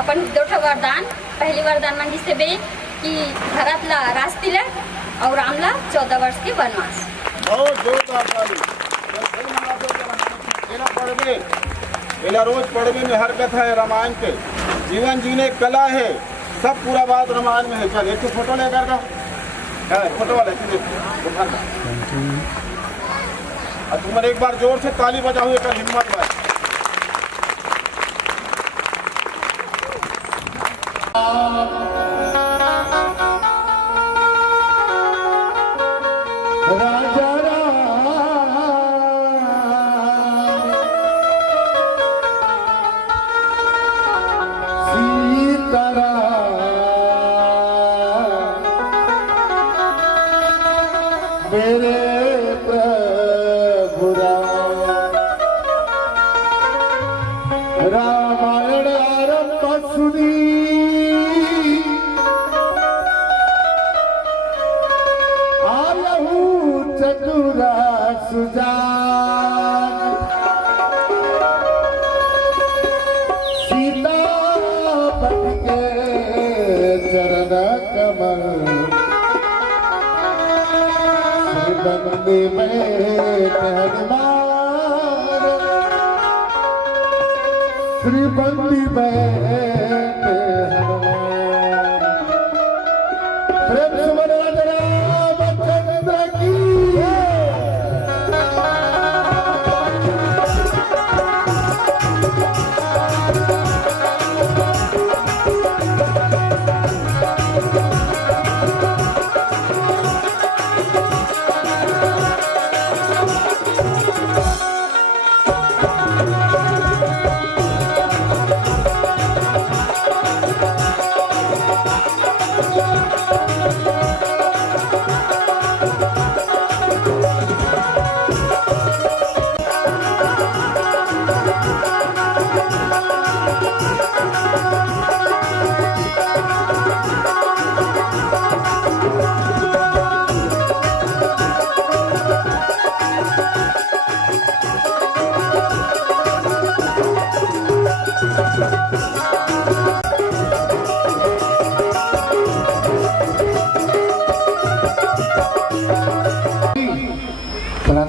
आपण दोठं वरदान, पहिली वरदान म्हणजे से बे की घरातला रास तिलक और रामला 14 वर्ष के वनवास। बहुत जोरदार ताली। पहला रोज पढ़ने में हर कथा है रामायण के, जीवन जीने कला है, सब पूरा बात रामायण में है। चल एक फोटो लेकर का फोटो वाले तुम एक बार जोर से ताली बजाओ, एक हिम्मत है। राजा सीताराम मेरे प्रभु रामायण आरंभ सुनी चतुरा सुजान सीता पति के चरण कमल श्रीबंदी में हनुमान श्रीबंदी में प्रेम सुमन रामचंद्र की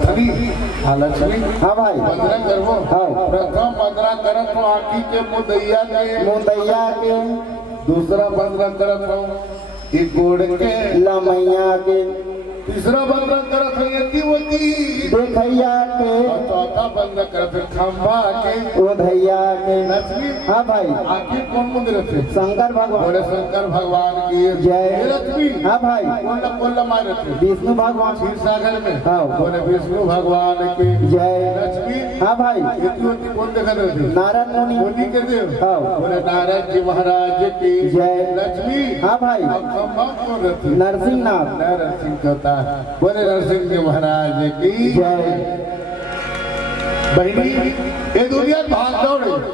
लक्ष्मी हाँ भाई वंदना करवो हाँ प्रथम वंदना करत हो आखी के मुदैया के दूसरा वंदना करत हो एक गोड़ के लमैया के तीसरा वंदना करत हो यतिवती देखैया के और चौथा वंदना करत है खंभा के ओधैया के लक्ष्मी हाँ भाई आखिर कौन मंदिर है शंकर भगवान बोले शंकर भगवान की जय लक्ष्मी हाँ भाई कौन मारे थे विष्णु भगवान क्षीर सागर में हाँ बोले विष्णु भगवान की जय लक्ष्मी हाँ भाई यतिवती कौन देखा थे नारद मुनि के देव हाँ बोले नारद जी महाराज की जय लक्ष्मी हाँ भाई खंभा कौन रहते नरसिंह नाथ नरसिंह होता बोले नरसिंह जी महाराज की जय। बहनी ये दुनिया भाग दौड़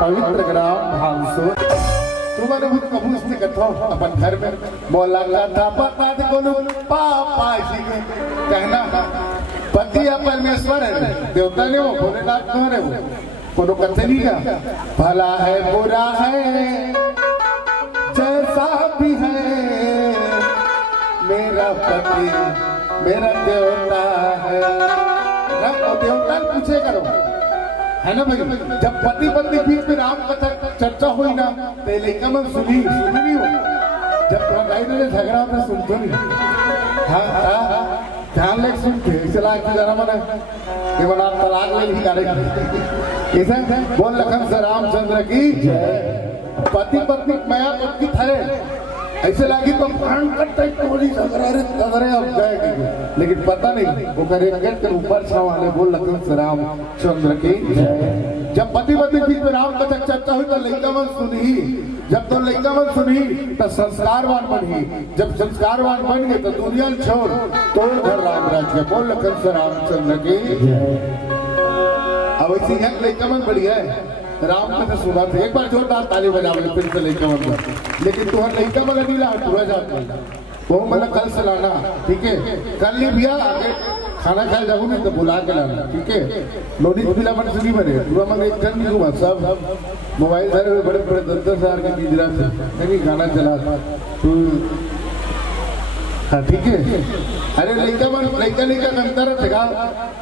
पवित्र ग्राम भावसो तुम्हारे बुत कबूस ने कथो अपन घर में बोला था पता कोनु पापा जी के कहना पति या परमेश्वर है देवता ने वो भोलेनाथ कौन है वो कोनो कथनी का भला है बुरा है जैसा भी है मेरा पति मेरा देवता है ना देवता पूछे करो है ना भाई जब पति पत्नी बीच में राम कथा चर्चा हुई ना पहले कमल सुनी नहीं हो जब ने झगड़ा में सुनते नहीं हाँ ध्यान ले सुनते इसलिए की जरा मैंने ये बना तलाक ले ही करे कैसे बोल लखन से रामचंद्र की पति पत्नी माया पत्नी थरे ऐसे लगी तो प्राण करते टोली झगड़ा रे अब जाएगी लेकिन पता नहीं वो करे के ऊपर छावाले बोल लखन से रामचंद्र की जब पति पत्नी बीच में राम कथा चर्चा हुई तो लड़का मन सुनी जब तो लड़का मन सुनी तो संस्कारवान बनी जब संस्कारवान बन गए तो दुनिया छोड़ तो घर राम राज्य बोल लखन से रामचंद्र की अब ऐसी है लड़का मन बढ़िया है राम कथा सुना था एक बार जोरदार ताली बजा बोले फिर से लड़का मन लेकिन तुम्हारा लड़का मन नहीं ला पूरा जाता वो मतलब कल से लाना ठीक है कल नहीं भैया आगे खाना खाए जाऊँ नहीं तो बुला के लाना ठीक है लोनी पिला मन सुनी बने पूरा मन एक टन नहीं हुआ सब मोबाइल सारे बड़े बड़े 10,000 के गिजरा थे नहीं गाना चला हाँ ठीक है अरे लड़का का अंतर था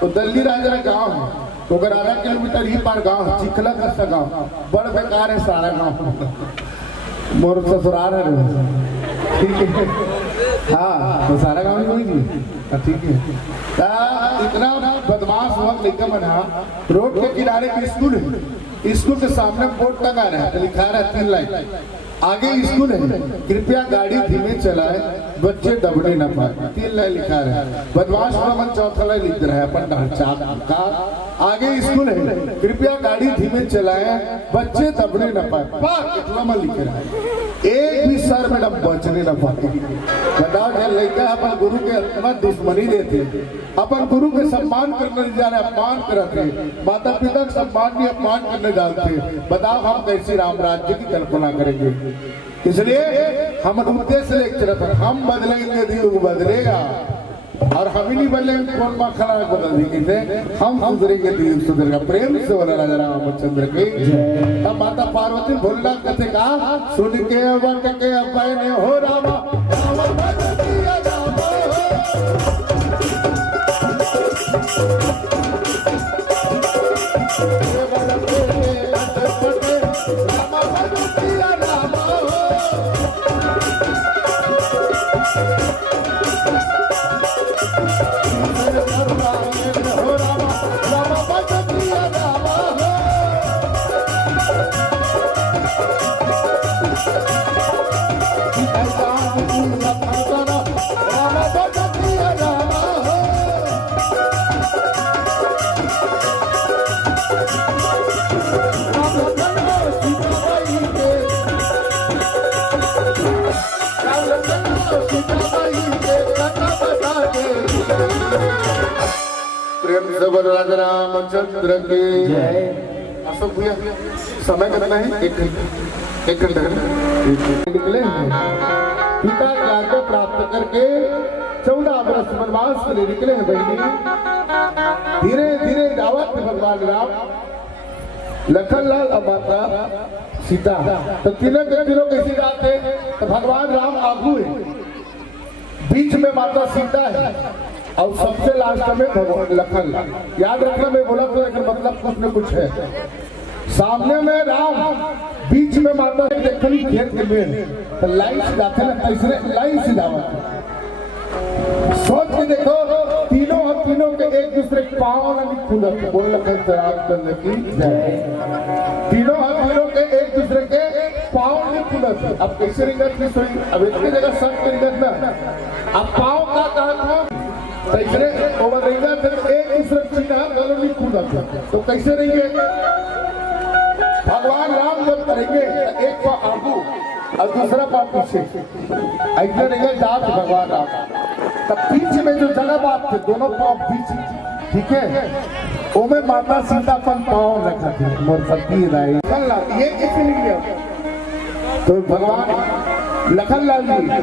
तो दिल्ली राजा गाँव है तो अगर 12 किलोमीटर ही पार गाँव चिखला का गाँव बड़ बेकार है सारा गाँव मोर ससुराल है ठीक है हाँ तो सारा गाँव ही वही ठीक है इतना बदमाश हुआ लड़का बना रोड के किनारे की स्कूल के सामने बोर्ड लगा रहा है लिखा रहा है 3 लाइन आगे स्कूल है कृपया गाड़ी धीमे चलाए बच्चे दबने न पाए 3 लाइन लिखा है बदमाश मन चौथा लाइन लिख रहा है अपन ढांचा का आगे स्कूल है कृपया गाड़ी धीमे चलाए बच्चे दबने न पाए इतना में लिख रहा है एक भी सर मैडम बचने न पाए बताओ क्या लड़का अपन गुरु के इतना दुश्मनी देते अपन गुरु के सम्मान करने जाने अपमान करते माता पिता का सम्मान भी अपमान करने जाते बताओ हम कैसे राम राज्य की कल्पना करेंगे इसलिए हम उद्देश्य लेकर हम बदलेंगे युग बदलेगा और हम ही नहीं बदलेंगे कौन माखना बदल देंगे हम सुधरेंगे युग सुधरेगा प्रेम से बोला राजा रामचंद्र की तब माता पार्वती भोलेनाथ कहते कहा सुन के वन के अपने हो रामा से बोल राजा रामचंद्र के जय। अशोक भैया समय कितना है? एक घंटा निकले पिता की आज्ञा प्राप्त करके 14 वर्ष वनवास के लिए निकले हैं बहनी। धीरे धीरे जावत भगवान राम लखनलाल और माता सीता तो तीनों कैसे जाते? तो भगवान राम आगू है, बीच में माता सीता है और सबसे लास्ट में भगवान लखनलाल। याद रखना मैं बोला तो लेकिन मतलब कुछ न कुछ है। सामने में राम, बीच में माता देखनी खेत में तो लाइन से जाते ना, तीसरे लाइन से जावत। सोच के देखो तीनों के एक दूसरे के पाँव नहीं खुलत। बोल लखनलाल की जय। तीनों के एक दूसरे के पाँव नहीं खुलत। अब कैसे रिंगत नहीं सोई? अब इतनी जगह सब के रिंगत ना, अब पाँव का कहा तीसरे ओवर रिंगत एक दूसरे चीना गलो नहीं खुलत तो कैसे रहेंगे? भगवान राम जब करेंगे एक पाँव आगू और दूसरा पाँव पीछे, ऐसे रहेंगे जात भगवान राम। तब बीच में जो जगह बात थे दोनों पाँव बीच, ठीक है, ओमे माता सीता अपन पाँव रखा थे मोर पति राय लखनलाल। ये इसलिए तो भगवान लखनलाल जी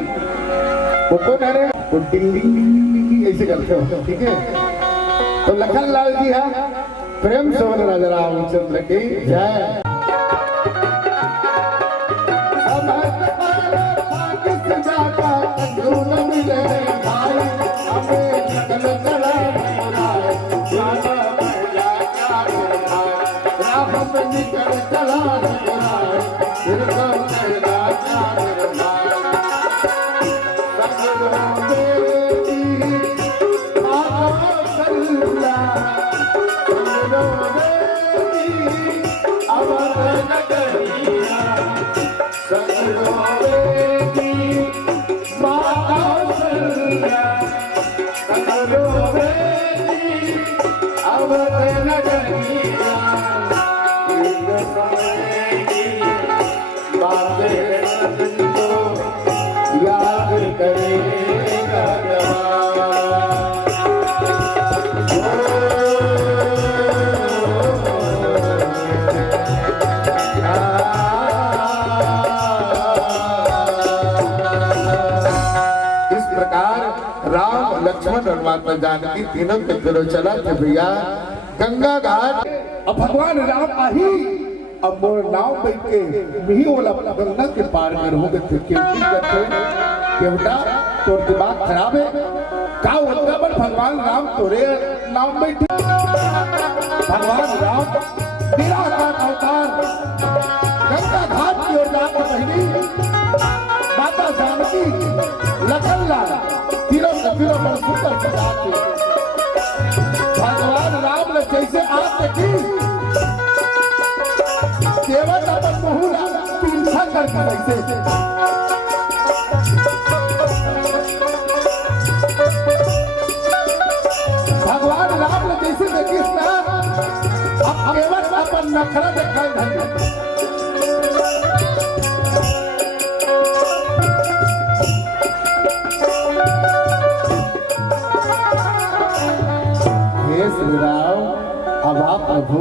वो कौन है? वो टिंग ऐसे करते हो, ठीक है। तो लखनलाल जी है प्रेम से बोले राजा रामचंद्र की जय। माता जानकी तीनों के घरों चला थे भैया गंगा घाट। अब भगवान राम आही अब मोर नाव बैठ के मिही वाला गंगा के पार में रहोगे तो केवटा तोर दिमाग खराब है का होता? पर भगवान राम तोरे नाव बैठे। भगवान राम निराकार अवतार गंगा घाट की ओर जाकर बहनी माता जानकी लखनलाल तीनों पर सुंदर सजाते। भगवान राम ने जैसे आप देखी केवल अपन मुहूरा पीछा करके वैसे भगवान राम ने जैसे देखी अब केवल अपन नखरा दिखाई धरी। अब आप प्रभु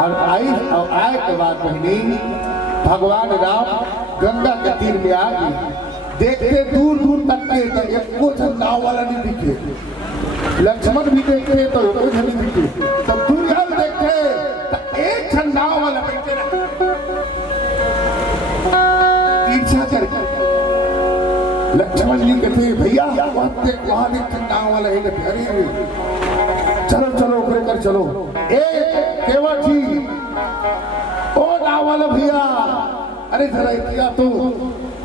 और आए के बाद बहनी भगवान राम गंगा के तीर में आ गई। देखते दूर दूर तक के एको नाव वाला नहीं दिखे। लक्ष्मण भी देखे तो एको नहीं दिखे। तब दूर देखे तो एक नाव वाला बैठे पीछा करके लक्ष्मण जी कहते भैया वहां नाव वाला है। अरे चलो चलो कर चलो। केवल जी ओ नाव वाला भैया, अरे जरा इतना तो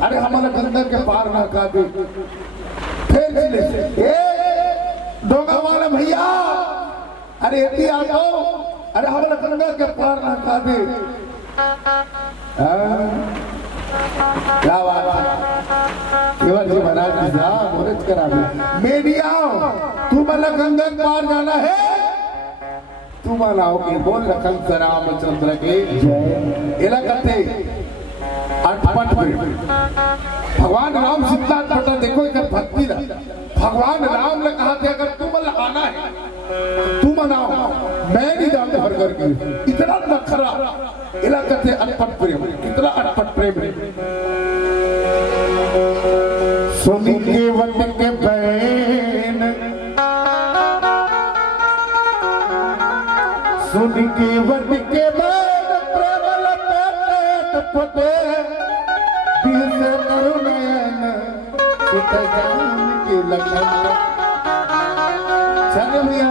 अरे हमारा गंगा के पार ना का दे। फिर डोंगा वाला भैया, अरे इतना तो अरे हमारा गंगा के पार ना का दे। क्या बात है केवल जी महाराज जी मुहूर्त करा दे। मेडिया तू मला गंगा के पार जाना है, तू मनाओ के बोल लखन रामचंद्र के जय। इला करते अटपट में भगवान राम सीता पटा देखो इधर भक्ति रहा। भगवान राम ने कहा कि अगर तुम आना है तुम करके इतना नखरा इलाका थे अटपट प्रेम इतना अटपट प्रेम सुनी के वन के बहन सुनी के वन के बहन प्रेम लपेट पटे दिल से करुणयन सुत जान के लगन चल भैया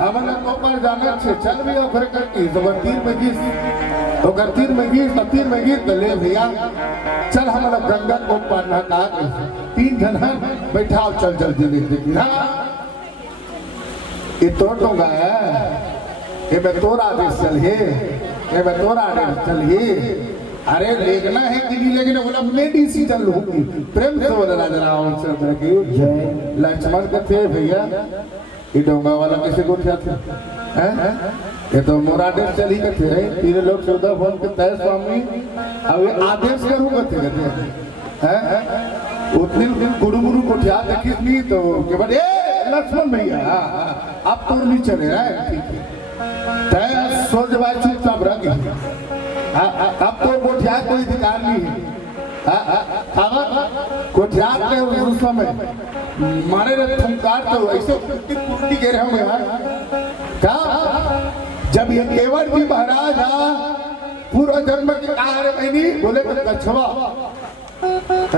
हमारा कोपर जाना छे चल भैया घर करके जबर तीर में गीस तो कर तीर में गीस तो ले भैया चल हमारा गंगा को पाना का 3 जना बैठाओ चल जल्दी देख हां ये तो गाया ये मैं तोरा आदेश चलिए अरे लेखना है कि नहीं लेकिन बोला मैं डिसीजन लूंगी प्रेम से बोला राजा रामचंद्र की जय लक्ष्मण के थे भैया ये डोंगा वाला किसे को उठा थे हैं ये तो मोरादेश चली के थे 3 लोग 14 फोन के तय स्वामी अब ये आदेश करूंगा थे हैं उतनी गुरु को उठा देखी नहीं तो के बाद ए लक्ष्मण भैया आप तो नहीं चले रहे ठीक है तय सोच बात चुपचाप रह गई अब तो कोठिया कोई अधिकार नहीं है कोठियार के उस समय मारे रे फंकार तो ऐसे कुर्ती गिरे होंगे क्या जब ये केवट जी महाराज पूर्व जन्म के कहा बहनी बोले कछवा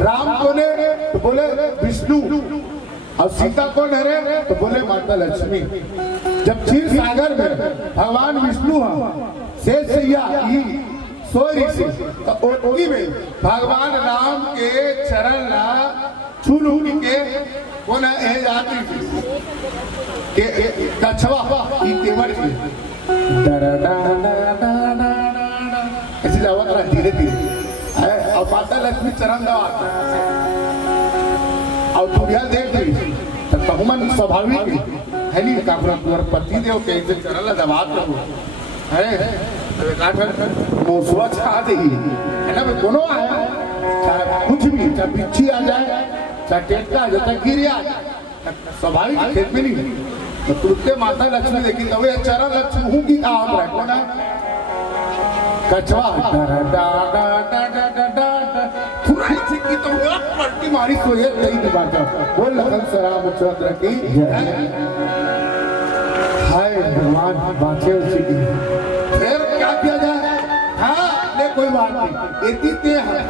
राम बोले तो बोले विष्णु और सीता कौन है तो बोले माता लक्ष्मी जब क्षीर सागर में भगवान विष्णु शेष सोरी से तो ओटकी में भगवान राम के चरण ना छूलू के कौन है जाती के कछवा ई केवट की ऐसी जावत रहा धीरे धीरे और माता लक्ष्मी चरण दवा और दुनिया देख रही तो बहुमन स्वाभाविक है नहीं का पति देव के चरण दबात रहो है मोसवा छा दे है ना कोनो आया चाहे कुछ भी चाहे बिच्छी आ जाए चाहे टेटका आ जाए गिर जाए स्वाभाविक खेत में नहीं तो तुरंत माता लक्ष्मी देखी तो वे चरण लक्ष्मी हूँ की काम रहा कौन है कछवा तुरंत की तो पलटी मारी सोए नहीं बात बोल लखन सराम चंद्र की हाय भगवान बाँचे उसी की फिर क्या किया जाए हाँ ले कोई बात नहीं इतने हैं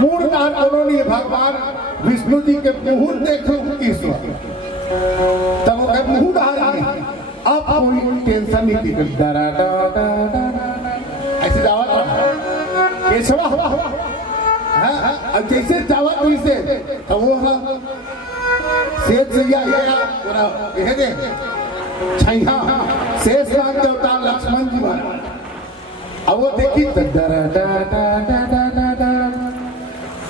मूड दान कॉलोनी भगवान विष्णु जी के मुहूर्त देखो ईश्वर तब वो कहे मुहूर्त आ रही है अब कोई टेंशन नहीं थी डरा ऐसे दावत केशवा हाँ जैसे दावत वैसे तो वो सेठ से यह दे छैया शेष नाग देवता लक्ष्मण जी महाराज अब वो देखी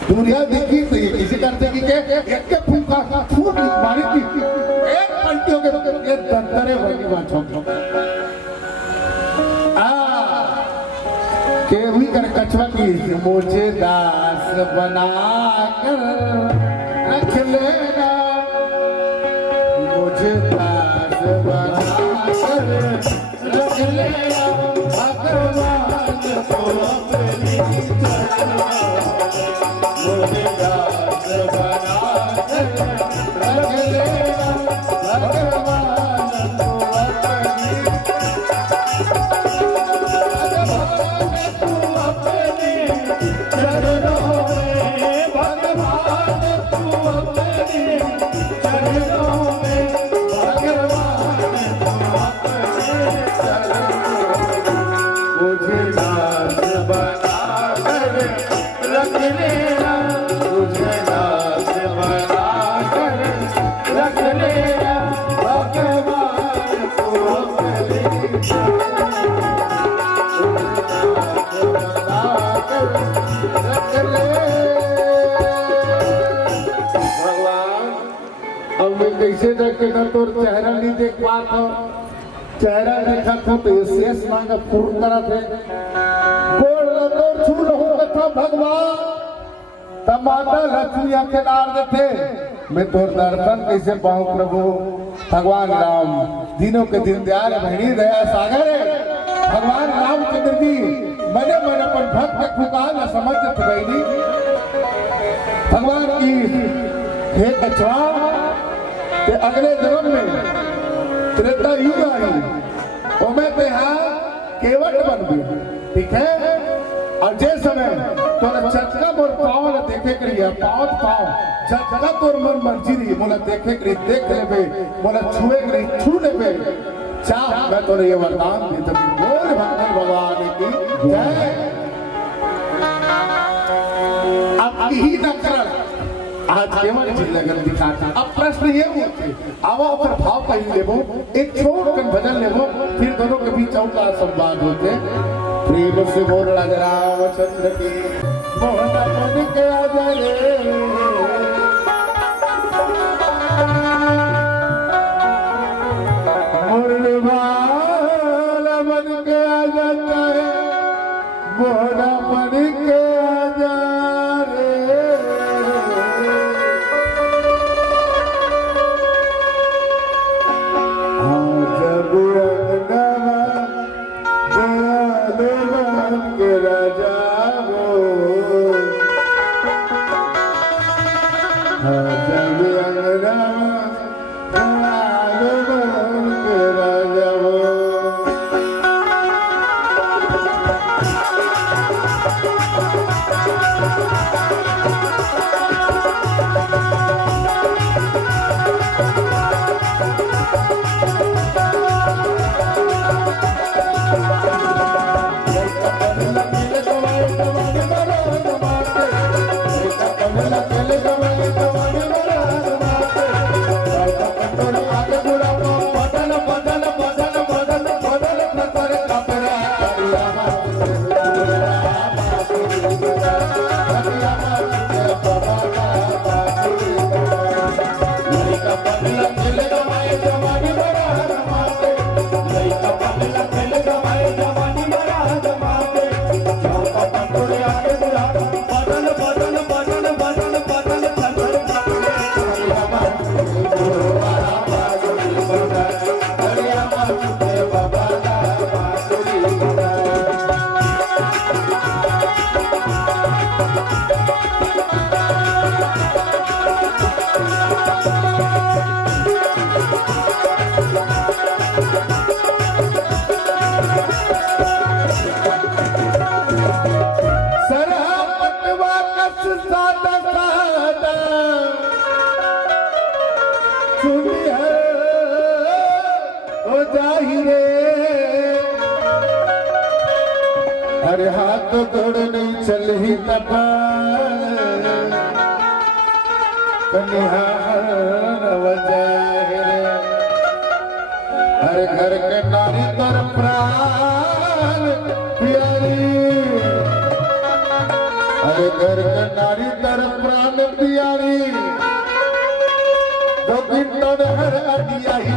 दुनिया देखी तो ये किसी करते कि एक के फूका फूक मारी थी एक पलटियों के दंतरे भरी बातों के भी कर कछवा की मुझे दास बना कर रख लेना मुझे दास बना कर रख लेना भगवान को अपनी मुझे दास बना कर रख लेना भगवान को अपनी चरणों में भगवान को अपनी चरणों में भगवान को अपने चरणों मुझे दास बना कर रख लेना मुझे दास बना कर रख लेना भगवान को अपने चरणों अब मैं कैसे देखे ना तो चेहरा नहीं देख पाता चेहरा देखा था तो ये शेष मांगा पूर्ण करा थे गोड़ लंदोर छू रहो कथा भगवान तब माता लक्ष्मी के नार थे मैं तोर दर्शन कैसे पाऊं प्रभु। भगवान राम दिनों के दिन दयाल भैनी दया सागर भगवान रामचंद्र जी मने मन अपन भक्त पुकार न समझत बैनी। भगवान की हे कछवा ते अगले जन्म में त्रेता युग आई और मैं ते हाँ केवट बन गई। ठीक है और जे समय तोरा चटका मोर पाँव न देखे करिए पाँव चटका तोर मन मर्जी रही मोला देखे करी देख लेबे मोला छुए करी छू लेबे चाह मैं तोरे ये वरदान दी तभी बोल भगवान भगवान की जय। अब यही नकरण आज केवल जी लगन दिखाता। अब प्रश्न ये होते आवा पर भाव कहीं लेबो एक छोट कन भजन लेबो फिर दोनों के बीच चौका संवाद होते। प्रेम से बोल रामचंद्र की मोहन मन के आजा रे मुरबाला मन के आ जाता है मोहन मन के आजा रे। जब राजा हो जब अंगना के राजा हो। अरे हाथ गोड़ नहीं चल ही तपा अरे घर के नारी तर प्राण प्यारी अरे घर के नारी तर प्राण प्यारी दो घंटों हर अदिया ही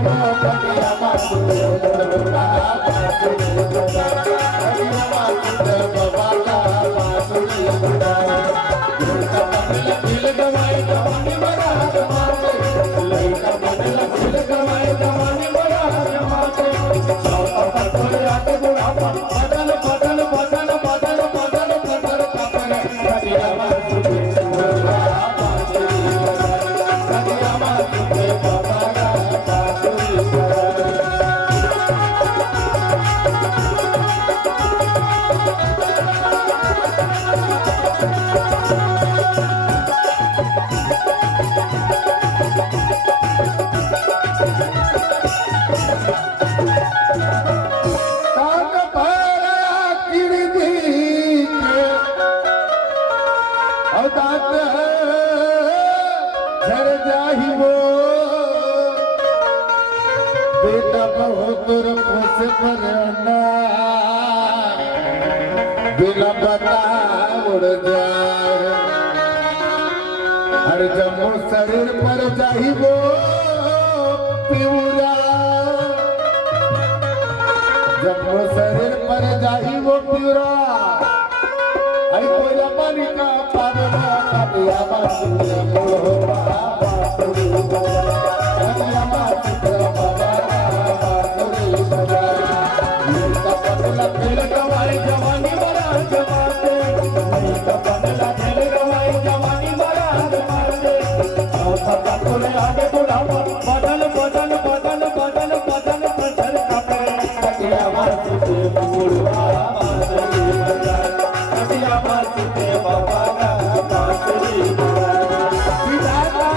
बेटा बहुत से परना बिना बता उड़ जाए हर जम्मू शरीर पर चाहिए पिउरा जम्मू शरीर पर चाहिए पिउरा आई कोई पानी का पानी कटिया मासुते मुड़वा बांसुरी बजा कटिया मासुते बाबा बांसुरी बजा नीका पतला दिल गवाई जवानी बड़ा जमाते नीका पतला दिल गवाई जवानी बड़ा जमाते औसा तोले आगे बुढ़ावा बदल बदल बदल बदल बदल बदल कपे कटिया मासुते मुड़वा बांसुरी बजा कटिया मासुते बाबा बांसुरी बजा विधाता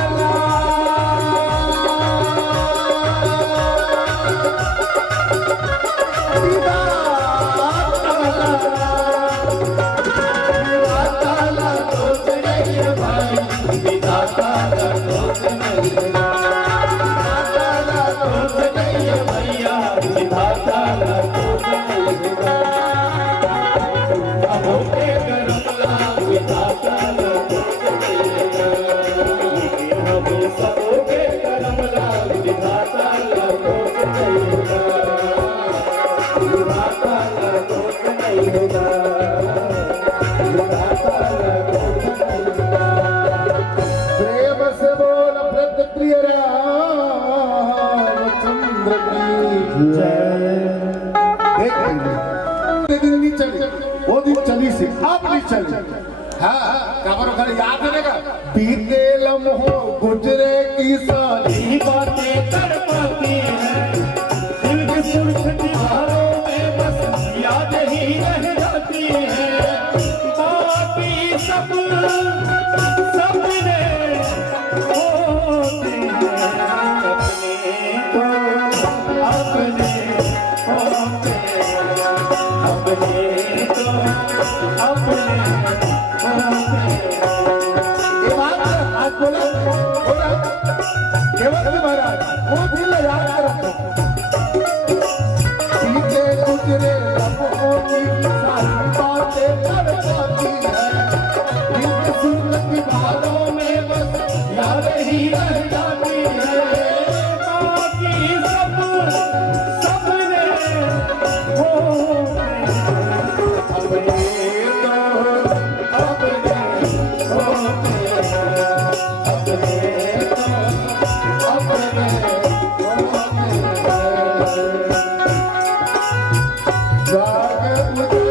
प्रेम से बोल व्रत प्रिय रामचंद्र की जय। एक दिन चली वो दिन चली से अब नहीं चली। हाँ खबर घर याद रहेगा बीते लम्हों गुजरे की सारी बातें तड़पाती हैं दिल की सुर्खी दीवारों में बस याद ही रह जाती है बाकी सब सपने होते हैं अपने होते अपने तो अपने ये बात आज बोला केवल महाराज वो दिल याद रखो सीधे गुजरे लम्हों की सारी बातें तड़पाती है दिल की सुर्खी बालों में बस याद ही रह जाती है बाकी सब सपने होते हैं अपने तो अपने होते हैं अपने तो अपने होते हैं जाग मुझे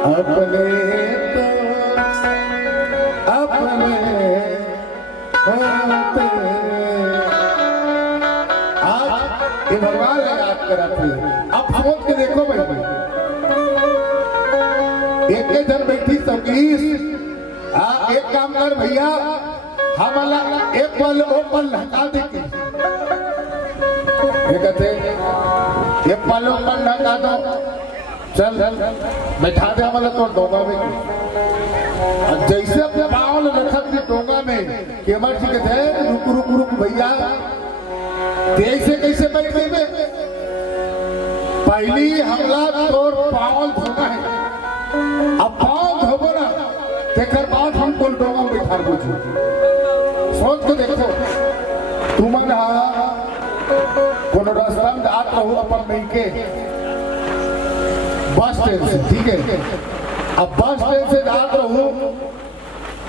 अपने तो अपने होते आज ये भगवान याद कराते हैं। अब सोच के देखो भाई एक के जन बैठी सबकीस एक काम कर भैया हम अलग एक पल वो पल हटा देंगे ये कहते एक पल वो पल हटा दो चल बैठा दे हमारा तो डोंगा में जैसे अपने पाँव रखा थे डोंगा में केमर जी कहते हैं रुक रुक रुक भैया कैसे कैसे बैठ गई में पहली हमला तोर पाँव धोना है अब पाँव धोबो ना तेकर बाद हम कोल डोंगा में बैठा पूछो सोच को देखो तुमन कोनो रास्ता में आत रहो अपन नहीं के बस स्टैंड से ठीक है अब बस स्टैंड से जात रहूं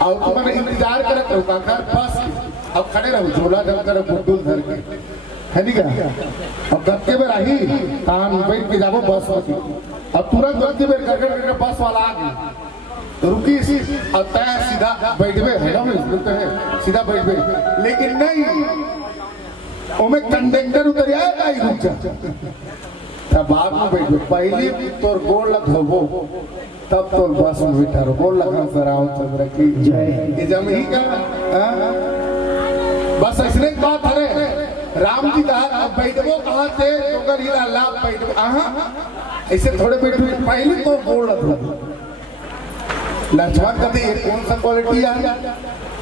और तुमने इंतजार करत रहो काकर बस अब खड़े रहो झोला जम कर बुड्डूल धर के है नहीं क्या अब गत्ते में रही तान बैठ के जाबो बस में अब तुरंत गत्ते में करके बस वाला आ गई रुकी तय सीधा बैठवे है ना बोलते हैं सीधा बैठवे, लेकिन नहीं ओमे कंडक्टर उतर आएगा ही रुक जा तब बाद में बैठो, पहले तोर गोल लग हो तब तो बस में बैठा रहो। गोल लखन सराव चंद्र की जय। जम ही का बस ऐसने बात है। राम जी कहा बैठो कहा थे तो हीरा लाभ बैठो ऐसे थोड़े बैठो, पहले तो गोल लग हो। लक्ष्मण कहते ये कौन सा क्वालिटी है,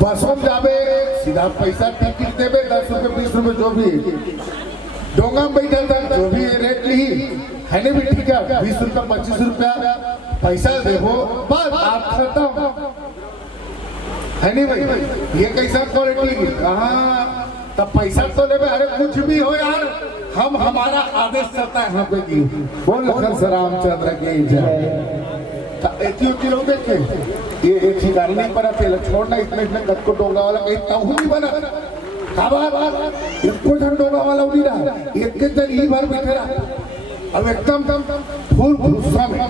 बसों में जावे सीधा पैसा टिकट देवे 10 रुपए 20 रुपए जो भी डोंगा में बैठा था जो भी रेट ली है नहीं भी ठीक है 20 रुपया 25 रुपया पैसा देखो बस आप खत्म है नहीं भाई। ये कैसा क्वालिटी कहाँ तब पैसा तो ले अरे कुछ भी हो यार हम हमारा आदेश चलता है यहाँ पे की बोल लखन रामचंद्र की जय। एथी लोग देखे ये ठिकाने नहीं पड़ा थे छोड़ना इतने कद को डोंगा वाला कहीं तहु नहीं बना इनको जन डोंगा वाला उड़ी रहा एक जन ई बार बैठे रहा अब एकदम फूल गुस्सा में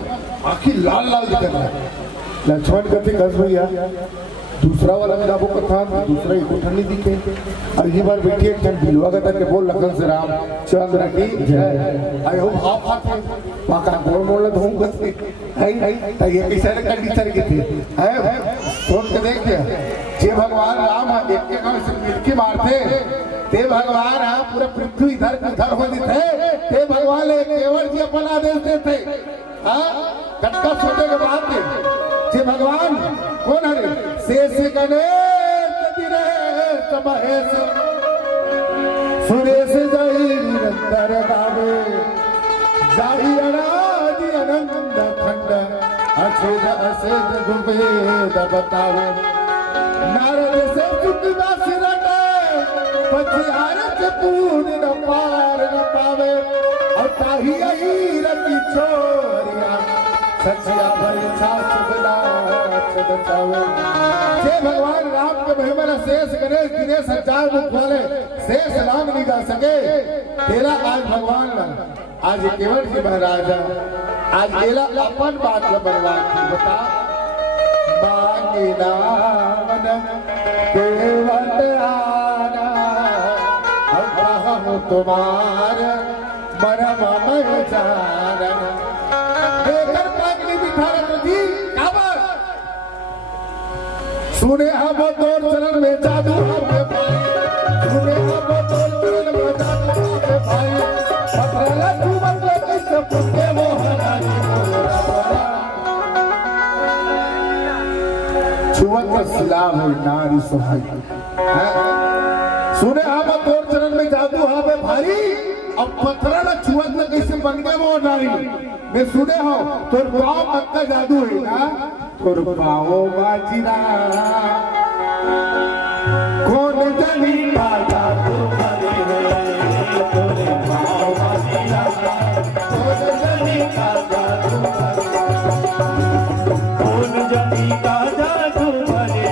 आखिर लाल लाल दिख रहा है। लक्ष्मण कहते कस भैया दूसरा वाला मिलाबो का था दूसरा ही ठंडी दिखे और ये बार बैठी एक जन बिलवा का था कि बोल लखन से राम चंद्र की जय। आई हो भाव खाते वहाँ का गोल मोल धूम करते है ये कैसा कंडीशन की थी है छोड़ के देख लिया जे भगवान राम एक के नाम से मिलके मारते ते भगवान पूरा पृथ्वी इधर उधर हो थे ते भगवान केवल जी अपन आदेश देते कटका छोटे के बाद जे भगवान कौन है शेष गणेश दिनेश महेश सुरेश जय निरंतर गावे जाहि अनादि अनंत खंड अछेद अछेद गुभेद बतावे नारद से चुकना सिरने पछियार से पूर्ण न पार न पावे और ताही यही रति छोरिया सचिया भई छाछ बिना बचावे। जे भगवान राम के महिमा शेष गणेश दिनेश हजार मुख वाले शेष राम नहीं गा सके तेरा आज भगवान आज केवल जी महाराजा आज तेरा अपन बात ल बर्बाद की बता बांगिना मन केवल आना हम तुम्हार मरम मर जाना लेकर पागली बिठारा जी काबर सुने हम तोर चरण में जादू हमके भाई सुने हम तोर चरण में जादू हमके भाई पथरला तू बंदे कैसे पुके वो हरानी छुवत का सलाम है नारी सहाय सुने हम तोर चरण में जादू हमें भाई अब पथरला छुवत में कैसे बन गए वो नारी मैं सुने हो तोर पाँव पत्ता जादू है ना तोर पाँव बाजीरा कौन जनी बाजा तू भरे तोरे पाँव बाजीरा कौन जनी बाजा तू कौन जनी बाजा तू भरे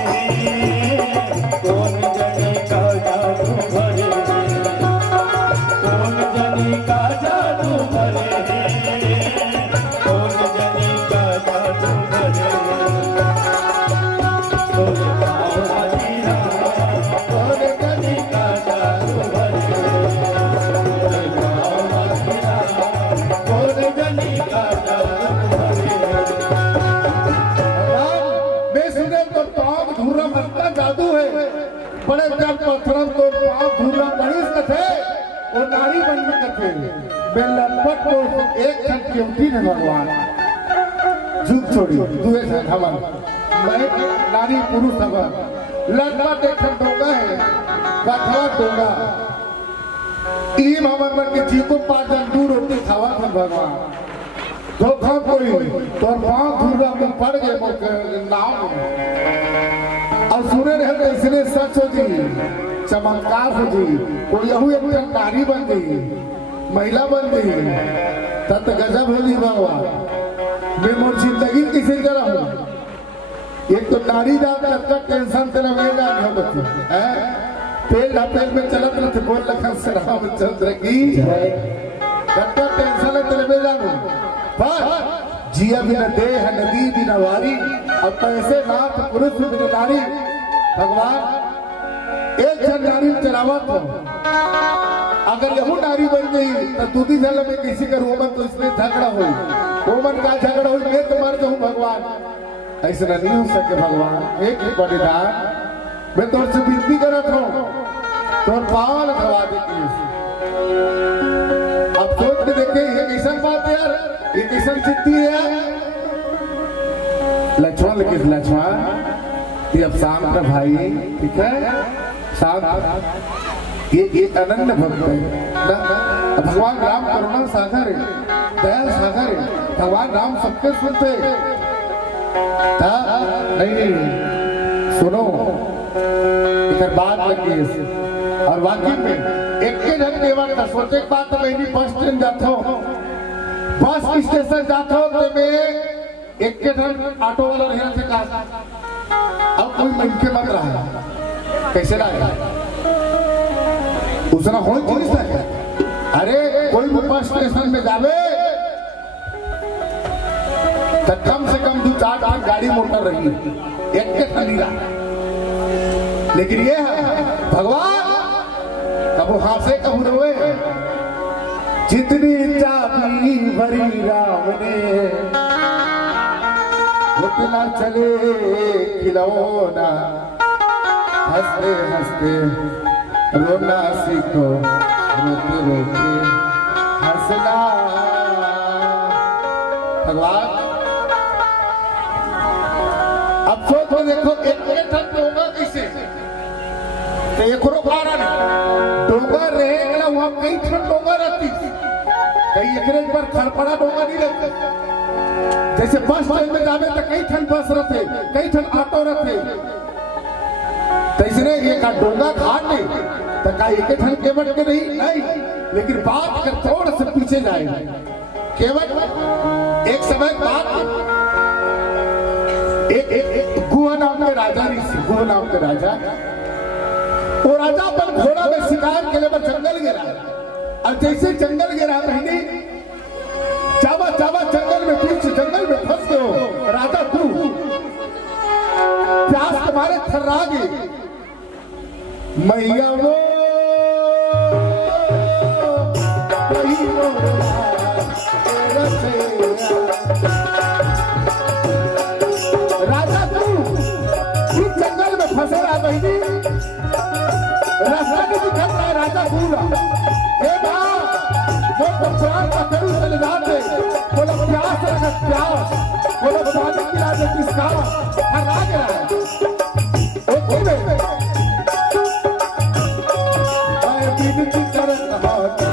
कौन जनी बाजा तू भरे कौन जनी बाजा तू भरे जादू है बड़े जब पत्थर तो पाँव धूरा बड़ी कथे और नारी बन में कथे बेलपट तो एक क्षण कीमती है भगवान झूठ छोड़ी दुए से हवन मैं नारी पुरुष हवन लड़पट एक क्षण डोंगा है कथवा डोंगा टीम हवन बन के जी को 5 जन दूर रोटी खावा था भगवान धोखा कोई तो पाँव धूरा में पड़ गए नाव और सुने रहे इसलिए सच हो जी चमत्कार हो जी कोई यहू एक नारी बन गई महिला बन गई तब गजब हो जी बाबा मैं मोर जिंदगी किसी तरह हूँ एक तो नारी जाता टेंशन से रहेगा नहीं बच्चे हैं पेल ढपेल में चलत रहते बोल लखन से रामचंद्र की कट्टा टेंशन तेरे में जानू पर जिया बिन देह नदी बिन वारी, अब पैसे नाथ पुरुष बिन नारी। भगवान एक जन नारी चलावत हो, अगर यहू नारी बन गई तो दूधी जल में किसी का रोमन तो इसमें झगड़ा हो, रोमन का झगड़ा हो, मैं तो मर जाऊं भगवान। ऐसा नहीं हो सके भगवान, एक ही बलिदान मैं तो से विनती करत हूं, तो पाल खवा देती। अब सोच के देखे ये कैसा बात है यार, ये कैसा चिट्ठी है। लक्ष्मण किस लक्ष्मण, ये अब शाम का भाई, ठीक है शाम, ये अनन्य भक्त है ना। भगवान राम करुणा सागर है, दया सागर है, भगवान राम सबके सुनते। नहीं सुनो, एक बात लगी है और वाकई में एक के ढंग के बात सोचे बात तो मैं बस स्टैंड जाता हूँ, बस स्टेशन जाता हूँ तो मैं एक के ढंग ऑटो वाला यहाँ से कहा अब कोई मन के मत रहा कैसे रहा उसना हो नहीं सके। अरे कोई भी बस स्टेशन में जावे तो कम से कम 2-4 गाड़ी मोटर रही, एक के खली रहा। लेकिन ये है भगवान कबू हासे कबू रोए, जितनी चाबी भरी राम ने उतना चले खिलौना, हंसते हंसते रोना सीखो, रोते रोते हंसना। भगवान अब सोच में देखो एक डोंगा कैसे तो एक कारण डोंगा रहेगा वहां कई डोंगा रहती, कई एक पर खड़पड़ा डोंगा नहीं रहती। जैसे बस स्टैंड में जावे तो कई ठन बस रहते, कई ठन ऑटो रहते, तो इसने ये का डोंगा घाट नहीं तो का एक ठन केवट के नहीं, लेकिन बात कर थोड़ा से पीछे जाए। केवट एक समय बात एक गुहा नाम के राजा नहीं, गुहा नाम के राजा, वो राजा पर घोड़ा में शिकार के लिए जंगल गिरा, और जैसे जंगल गिरा बहनी चावा चावा जंगल में पीछे जंगल में फंस गए हो राजा, तू प्यास तुम्हारे थर्रा गए मैया वो राजा तू इस जंगल में फंसे रहा बहनी, रास्ता नहीं दिखा रहा। राजा बोला हे मां वो प्राण पकड़ू चले जाते, बोला प्यास रखा प्यास, बोला पानी पिला दे किसका हर आ गया विनती करत होता,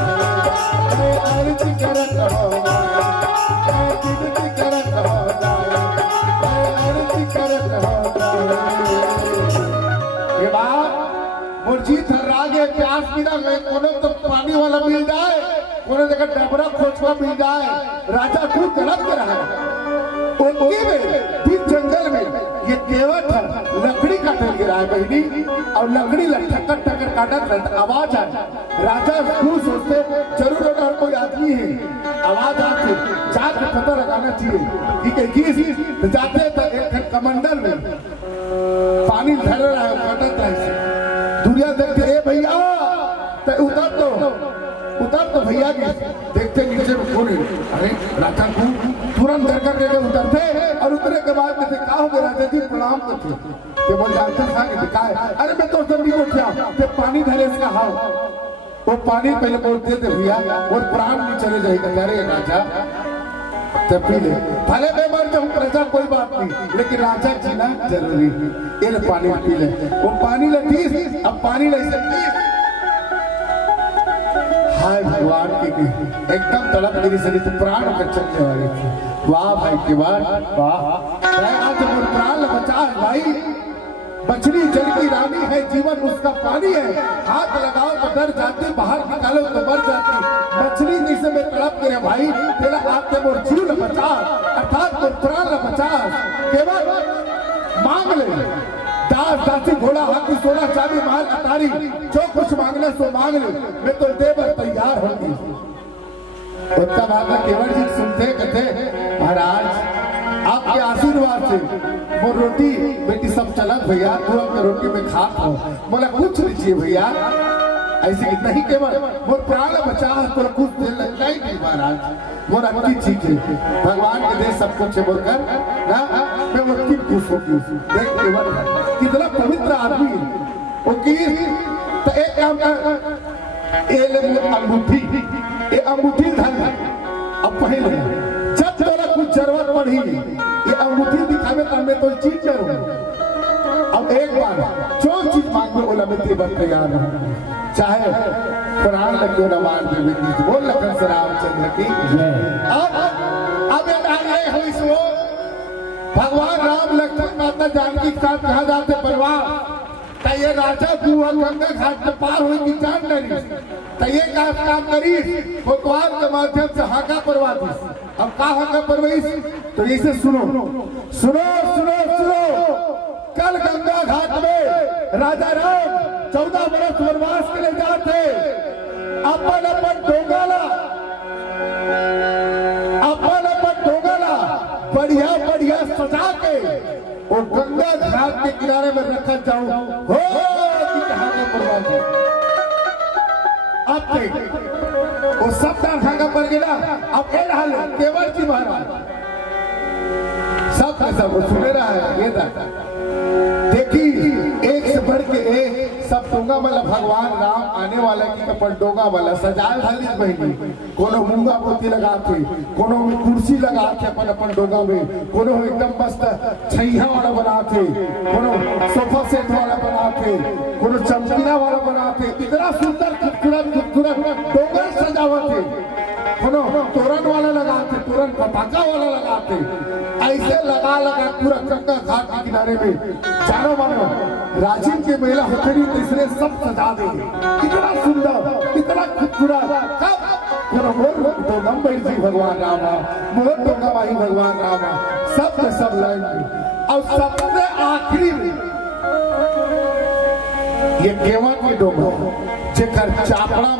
आरती करत होता, विनती करत होता, आरती करत होता। ये बात मुर्जी थर्रा गए, प्यास बिना गए, कोनो तो पानी वाला मिल जाए, कोनो जगह डबरा खोचवा मिल जाए, राजा खूब तड़प के रहा। उनके में फिर जंगल में ये केवट लकड़ी काटने गिरा है बहनी, और लकड़ी ठक्कर ठक्कर काटत आवाज आए। राजा खूब सोचते जरूर अगर कोई आदमी है, आवाज आती जाके पता लगाना चाहिए कि जाते तो एक कमंडल में पानी भर रहा है, कटत रहे दुनिया देखते ए भैया तो उतर तो भैया की देखते नीचे में कौन है। अरे राजा को तुरंत डर करके उतरते और उतरने के बाद कहते क्या हो गया राजा जी प्रणाम करते कि बोल जानते था कि दिखाए। अरे मैं तो जल्दी उठा कि पानी धरे इसका हाव, वो पानी पहले बोलते थे भैया वो प्राण भी चले जाएगा। अरे राजा तो पी ले, भले मैं मर जाऊं प्रजा कोई बात नहीं, लेकिन राजा जीना जरूरी, ये पानी पी ले। वो पानी लगी अब पानी नहीं सकती। हाय भगवान की एकदम तड़प मेरी शरीर से प्राण कर चलने वाली थी। वाह भाई की बात, वाह आज प्राण बचा भाई। मछली जल की रानी है, जीवन उसका पानी है, हाथ लगाओ तो डर जाती, बाहर निकालो तो मर जाती। मछली जिसे में तड़प के भाई तेरा हाथ से मोर जीव न बचा, अर्थात मोर प्राण न बचा। केवल मांग ले दास दासी घोड़ा हाथी सोना चांदी माल अटारी, जो कुछ मांगना सो मांग ले, मैं तो देवर तैयार होगी। उतना बात केवल जी सुनते कहते महाराज आपके आशीर्वाद से वो रोटी बेटी सब चलत भैया, तू अपने रोटी में खा हो। बोला कुछ नहीं चाहिए भैया, ऐसे इतना ही केवल वो प्राण बचा है, तो कुछ देर लगता ही नहीं महाराज। वो अच्छी चीज है, भगवान के दे सब कुछ है बोलकर ना मैं वो किन खुश होगी। देख केवल कितना पवित्र आदमी वो की। तो एक काम कर, ये ले अंगूठी, ये अंगूठी धन अब पहले जब तोरा कुछ जरूरत पड़ी ये अंगूठी दिखावे तब मैं तो चीज करूंगा। अब एक बार जो चीज मांगो बोला मैं तेरे पर तैयार हूँ, चाहे प्राण लगे न मार दे बेटी। बोल लखन से रामचंद्र की अब ये हो इस वो भगवान राम लक्ष्मण माता जानकी के साथ कहा जाते परिवार ये राजा हुआ गंगा घाट पे पार हुई की जान डरी ये काम करी कोतवाल के माध्यम से हाका परवाती। अब का हाका परवाई तो इसे सुनो सुनो सुनो सुनो। कल गंगा घाट में राजा राम 14 वर्ष वनवास के लिए जाते, अपन अपन डोंगला बढ़िया बढ़िया सजा के वो गंगा घाट के किनारे में रखा जाऊं हो वो सब धागा पर गिरा। अब केवल जी महाराज सब सुने रहा है। ये देखी एक से बढ़ के एक सब डोंगा वाला भगवान राम आने वाला की पर डोंगा वाला सजाए खाली बहनी कोनो मूंगा मोती लगा के, कोनो कुर्सी लगा के अपन अपन डोंगा में, कोनो एकदम मस्त छैया वाला बना के, कोनो सोफा सेट वाला बना के, कोनो चमकीला वाला बना के, इतना सुंदर खूबसूरत डोंगा सजावट है। कोनो तोरण वाला लगा के, तोरण पटाखा वाला लगा के, ऐसे लगा पूरा गंगा घाट के किनारे में चारों मानो राजीव के मेला होते तीसरे सब सजा देंगे। इतना सुंदर इतना खूबसूरत भगवान रामा मोहन डोंगा माही भगवान रामा सब लाइन में। और सबसे आखिरी में ये केवल की डोंगा जेकर चापड़ा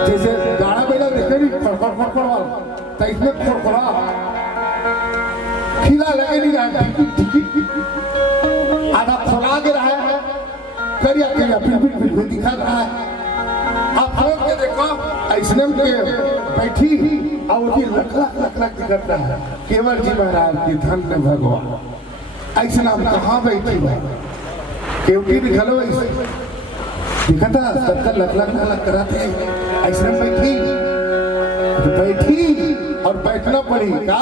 जैसे गाड़ा बेला देखे नहीं फड़फड़ वाला तो इसमें फड़फड़ा खिला लगे नहीं रहा, आधा फला के रहा है करिया फिर दिखा रहा है। आप लोग के देखो ऐसने के बैठी और लक दिखत रहा है। केवल जी महाराज की धन में भगवान ऐसे नाम कहाँ बैठी है क्योंकि भी घलो दिखता सबका लक कराते ऐसे बैठी और बैठना पड़ी का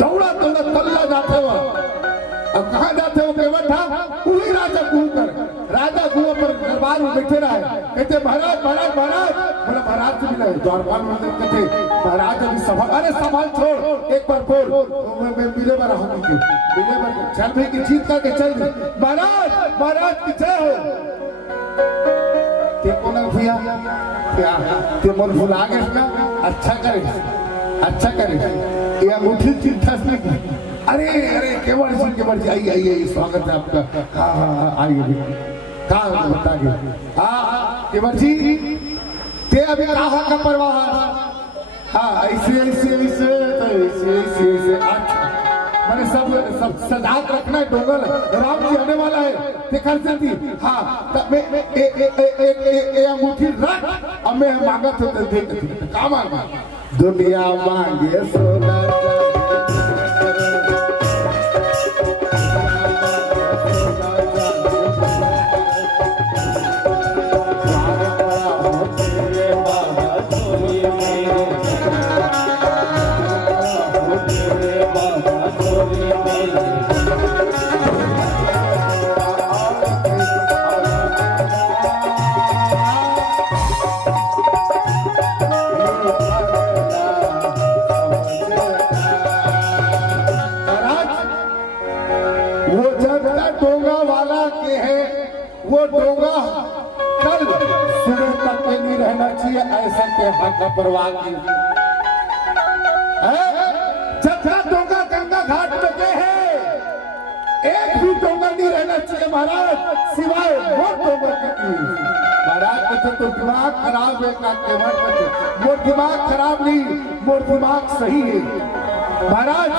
दौड़ा तल्ला जाते हो। अब कहाँ जाते हो केवल था वही राजा गुआ पर दरबार में बैठे रहे। कहते महाराज महाराज महाराज बोला महाराज से मिले द्वारपाल कहते महाराज अभी सवाल छोड़ एक बार बोल मैं मिले बार चल भाई की जीत करके चल महाराज महाराज की जय हो। भैया क्या ते मन भुला गए इसका अच्छा करे ये अंगूठी चिंता नहीं। अरे केवल जी आइए स्वागत है आपका। हाँ आइए कहा बताइए। हाँ केवल जी ते अभी कहा का परवाह। हाँ ऐसे अच्छा मैंने सब सजा रखना है। डोंगल राम जी आने वाला है देखा जाती। हाँ तब मैं अंगूठी रख अब मैं मांगा तो क्या मांगा दुनिया मांगे सोना वो डोंगा कल सुबह तक के नहीं रहना चाहिए। ऐसा के हक परवाह की जब डोंगा गंगा घाट पे गए हैं एक भी डोंगा नहीं रहना चाहिए महाराज सिवाय वो डोंगा के। महाराज कथे तो दिमाग खराब है का केवट कथे मोर दिमाग खराब नहीं मोर दिमाग सही है महाराज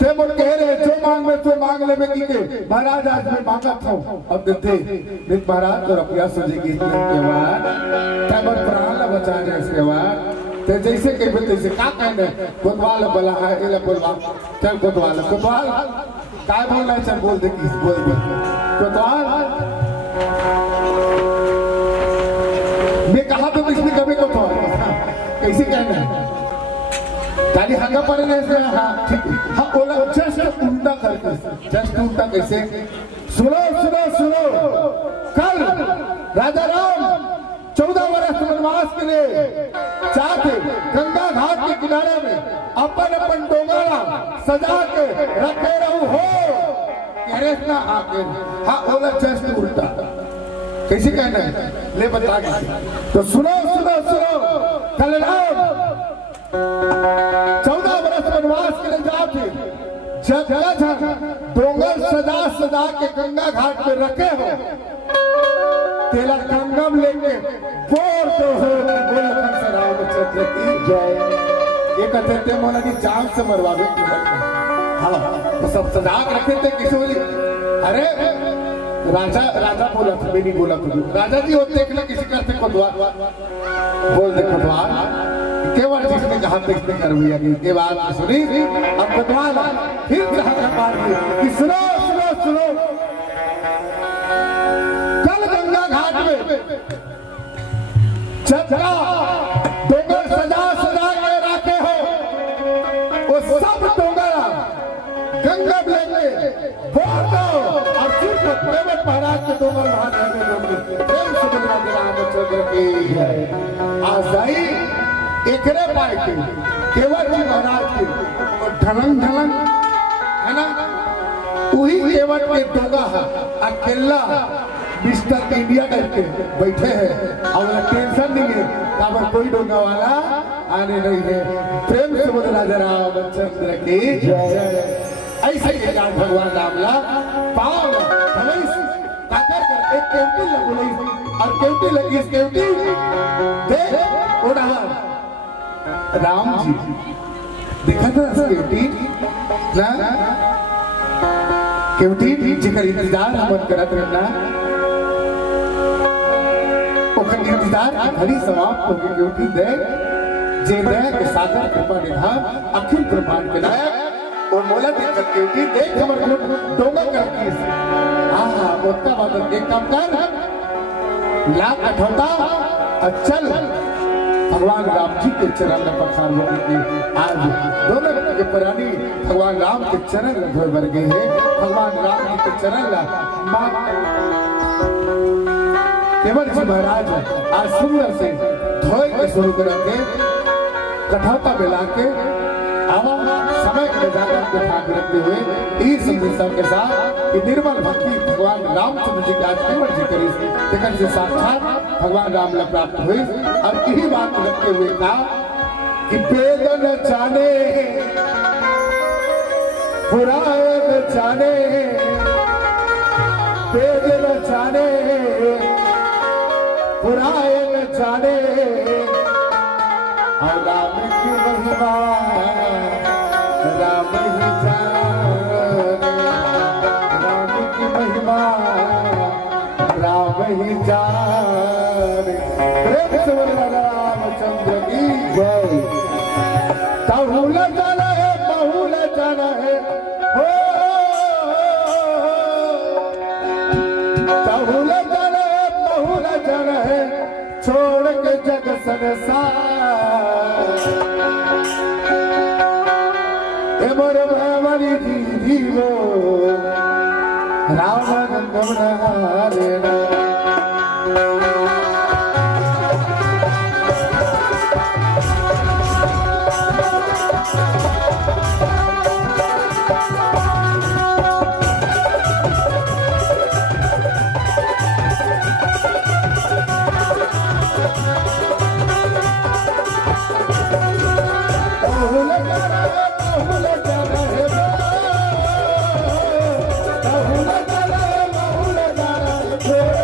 ते मोर कह रहे जो मांग में तो मांग ले में की के महाराज आज मैं मांगा था अब देते नित महाराज तो रुपया सोचेगी इतने के बाद तब प्राण बचा जाए इसके बाद ते जैसे के बोलते से का कहने कोतवाल बला है एला कोतवाल चल कोतवाल काय बोल रहा है चल बोल दे किस बोल दे कोतवाल मैं कहा तो इसने कभी कोतवाल कैसे कहना है गाली हंगा पर ऐसे हाँ ठीक हाँ बोला जस्ट उल्टा करके जस्ट उल्टा कैसे सुनो सुनो सुनो कल राजा राम 14 वर्ष वनवास के लिए जाके गंगा घाट के किनारे में अपन अपन डोंगरा सजा के रखे रहू हो कह ना आके हाँ बोला जस्ट उल्टा कैसे कहना है ले बता तो सुनो सुनो सुनो कल राम 14 वर्ष वनवास के लिए जाते जगह डोंगर सजा सजा के गंगा घाट पे रखे हो तेला कंगम लेके बोर तो हो बोल रामचंद्र की जय ये कहते थे मोला की जान से मरवावे की हाँ तो सब सजा के रखे थे किसी बोली अरे राजा बोला था मैं नहीं बोला तुझे राजा जी वो देख ले किसी करते कोतवाल बोल दे कोतवाल केवल जिसने कहा देखने कर भैया के बाद सुनी अब कोतवाल फिर कहा मार दी कि सुनो सुनो सुनो कल गंगा घाट में जगह डोंगर सजा सजा के रखे हो वो सब डोंगरा गंगा लेके बोल दो और सिर्फ प्रेम महाराज के डोंगर प्रेम से बोलना रामचंद्र की आजाई एकरे पाए के केवल जी महाराज के और ढलन ढलन है ना वही केवल के डोंगा है अकेला मिस्टर इंडिया करके बैठे हैं और टेंशन नहीं है काबर कोई डोंगा वाला आने नहीं है प्रेम से बोल राजा रामचंद्र की ऐसे ही जान भगवान रामला पाव ताकर कर एक केवटी लगोली और केवटी लगी इस केवटी देख उड़ा राम जी देखा था केवटी ना केवटी जिकर इंतजार हमन करत रहना ओकर इंतजार की घड़ी समाप्त हो गई केवटी दे जे दे के सागर कृपा निधान अखिल ब्रह्मांड के नायक और मोला देख केवटी देख हमर डोंगा करती है हां ओतना बात एक काम कर लाख अठौता चल भगवान राम जी के चरण में पखार होने की आज दोनों के प्राणी भगवान राम के चरण धोए बर गए हैं भगवान राम जी के चरण मां केवल जी महाराज आज सुंदर से धोए के शुरू करेंगे कठौता मिला के आवा समय के जाकर को ठाक रखते हुए इस संदेशा के साथ कि निर्मल भक्ति भगवान रामचंद्र जी के आज केवल जी करी लेकिन से साक्षात भगवान राम ने प्राप्त हुई और यही बात रखते हुए कहा कि वेद न जाने पुराण न जाने वेद न जाने पुराण न जाने और राम की महिमा राम ही जाने राम की महिमा राम ही जाने प्रेम से बोलो रामचंद्र की जय बहुल जन है हो बहुल जन है छोड़ के जग संसार मोर भवरी दीदी वो राम गंगम छोड़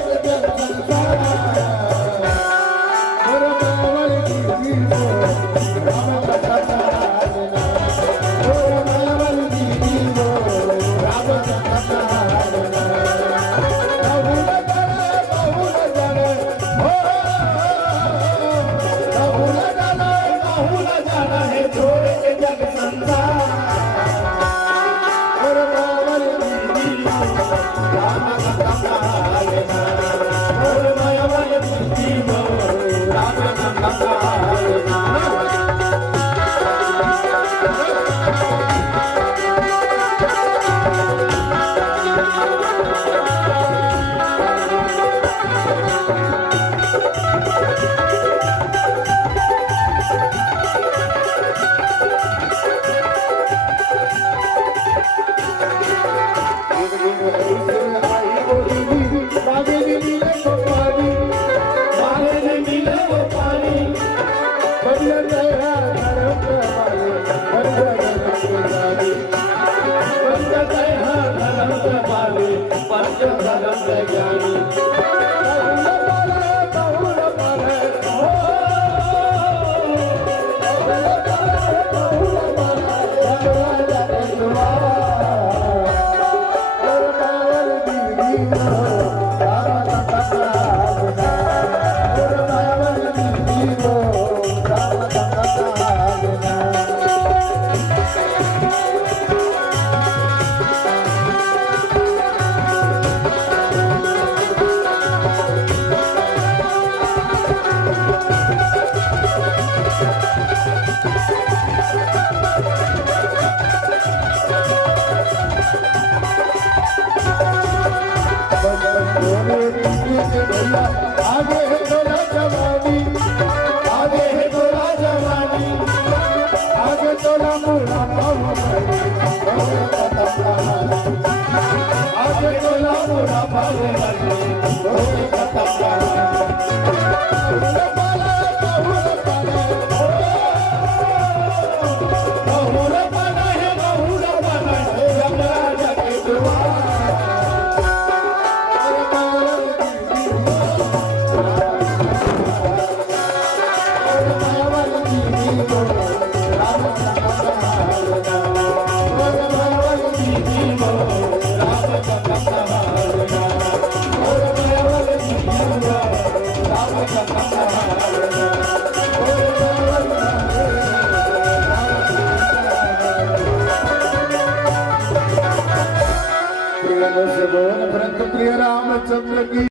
सत्य धर्म ज्ञानी आगे है तोरा जवानी, आगे है तोरा जवानी, आगे तोरा बुढ़ापा आगे तोरा बुढ़ापा प्रिय रामचंद्र की